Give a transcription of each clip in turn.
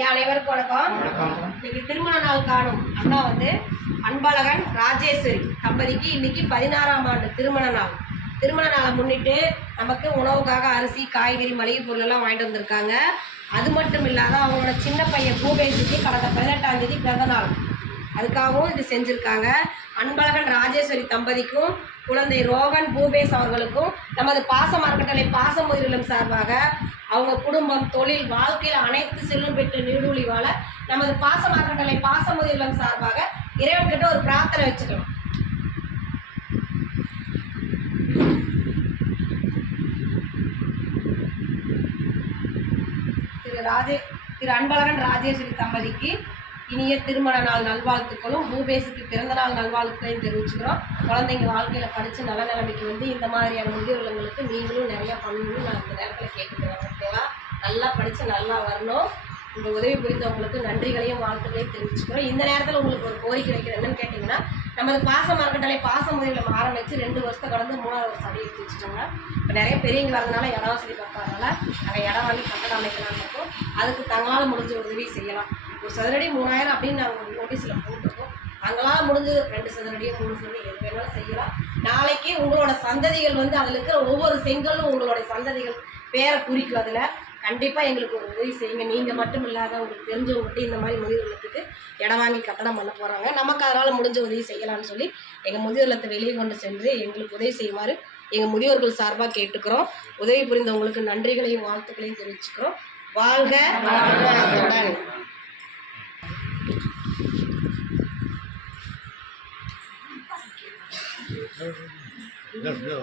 அனைவருக்கும் வணக்கம். இன்னைக்கு திருமண நாள் காணும் அண்ணா அன்பழகன் ராஜேஸ்வரி தம்பதிக்கு இன்னைக்கு 16ஆம் ஆண்டு திருமண நாள். திருமண நாளை முன்னிட்டு நமக்கு உணவுக்காக அரிசி, காய்கறி, மளிகை பொருள் எல்லாம் வாங்கிட்டு வந்திருக்காங்க. அது மட்டும் இல்லாத அவங்களோட சின்ன பையன் பூபேசிக்கு கடந்த 18ஆம் தேதி பிறந்த நாள், அதுக்காகவும் இது செஞ்சுருக்காங்க. அன்பழகன் ராஜேஸ்வரி தம்பதிக்கும் குழந்தை ரோகன் பூபேஸ் அவர்களுக்கும் நமது பாசம் அறக்கட்டளை பாசமுதிர் இல்லம் சார்பாக அவங்க குடும்பம், தொழில், வாழ்க்கையில் அனைத்து செல்லும் பெற்று நீடூழி வாழ நமது பாசம் அறக்கட்டளை பாசமுதிர் இல்லம் சார்பாக இறைவன்கிட்ட ஒரு பிரார்த்தனை வச்சுக்கணும். திரு அன்பழகன் ராஜேஸ்வரி தம்பதிக்கு இனிய திருமண நாள் நல்வாழ்த்துக்களும், பூபேஸுக்கு பிறந்த நாள் நல்வாழ்த்துக்களையும் தெரிவிச்சுக்கிறோம். குழந்தைங்க வாழ்க்கையில் படித்து நல்ல நிலைமைக்கு இந்த மாதிரியான முதியோர்களுக்கு நீங்களும் நிறையா பண்ணணும்னு நான் இந்த நேரத்தில் கேட்டுக்கிறேன். ஓகேவா? நல்லா படித்து நல்லா வரணும். இந்த உதவி புரிந்தவங்களுக்கு நன்றிகளையும் வாழ்த்துக்களையும் தெரிவிச்சுக்கிறோம். இந்த நேரத்தில் உங்களுக்கு ஒரு கோரிக்கை வைக்கிறேன். என்னன்னு கேட்டிங்கன்னா, நமது பாசம் அறக்கட்டளை பாசமுதிர் இல்லம் ஆரம்பித்து 2 வருஷத்தை கடந்து 3ஆவது வருஷம் அடி எடுத்து வச்சுட்டோங்க. இப்போ நிறைய பெரியவங்க வரதுனால இடம் வசதி பார்க்கறதுனால நாங்கள் இடம் வாங்கி கட்டடம் அமைக்கலாம்னு இருக்கோம். அதுக்கு தங்களால் முடிஞ்ச உதவி செய்யலாம். ஒரு சதுரடி 3000 அப்படின்னு நாங்கள் ஒரு நோட்டீஸில் போட்டிருக்கோம். அங்களால் முடிஞ்சது 2 சதுரடியோ 3 சதுரடி எது வேணாலும் செய்யலாம். நாளைக்கு உங்களோட சந்ததிகள் அதில் இருக்கிற ஒவ்வொரு செங்கலும் உங்களுடைய சந்ததிகள் பேரை குறிக்கும். அதில் கண்டிப்பாக எங்களுக்கு ஒரு உதவி செய்யுங்க. நீங்கள் மட்டும் இல்லாத உங்களுக்கு தெரிஞ்சவங்ககிட்ட இந்த மாதிரி முதியோர் இல்லத்துக்கு இடம் வாங்கி கட்டணம் பண்ண போகிறாங்க. நமக்கு அதனால் முடிஞ்ச உதவி செய்யலாம்னு சொல்லி எங்கள் முதியோர் இல்லத்தை வெளியே கொண்டு சென்று எங்களுக்கு உதவி செய்யுமாறு எங்கள் முதியோர்கள் சார்பாக கேட்டுக்கிறோம். உதவி புரிந்தவங்களுக்கு நன்றிகளையும் வாழ்த்துக்களையும் தெரிவிச்சுக்கிறோம். வாழ்க வளமுடன். Let's go.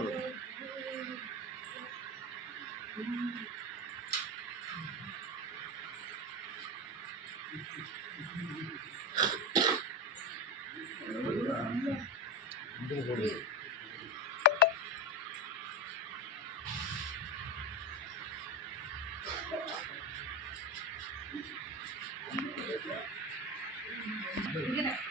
Good.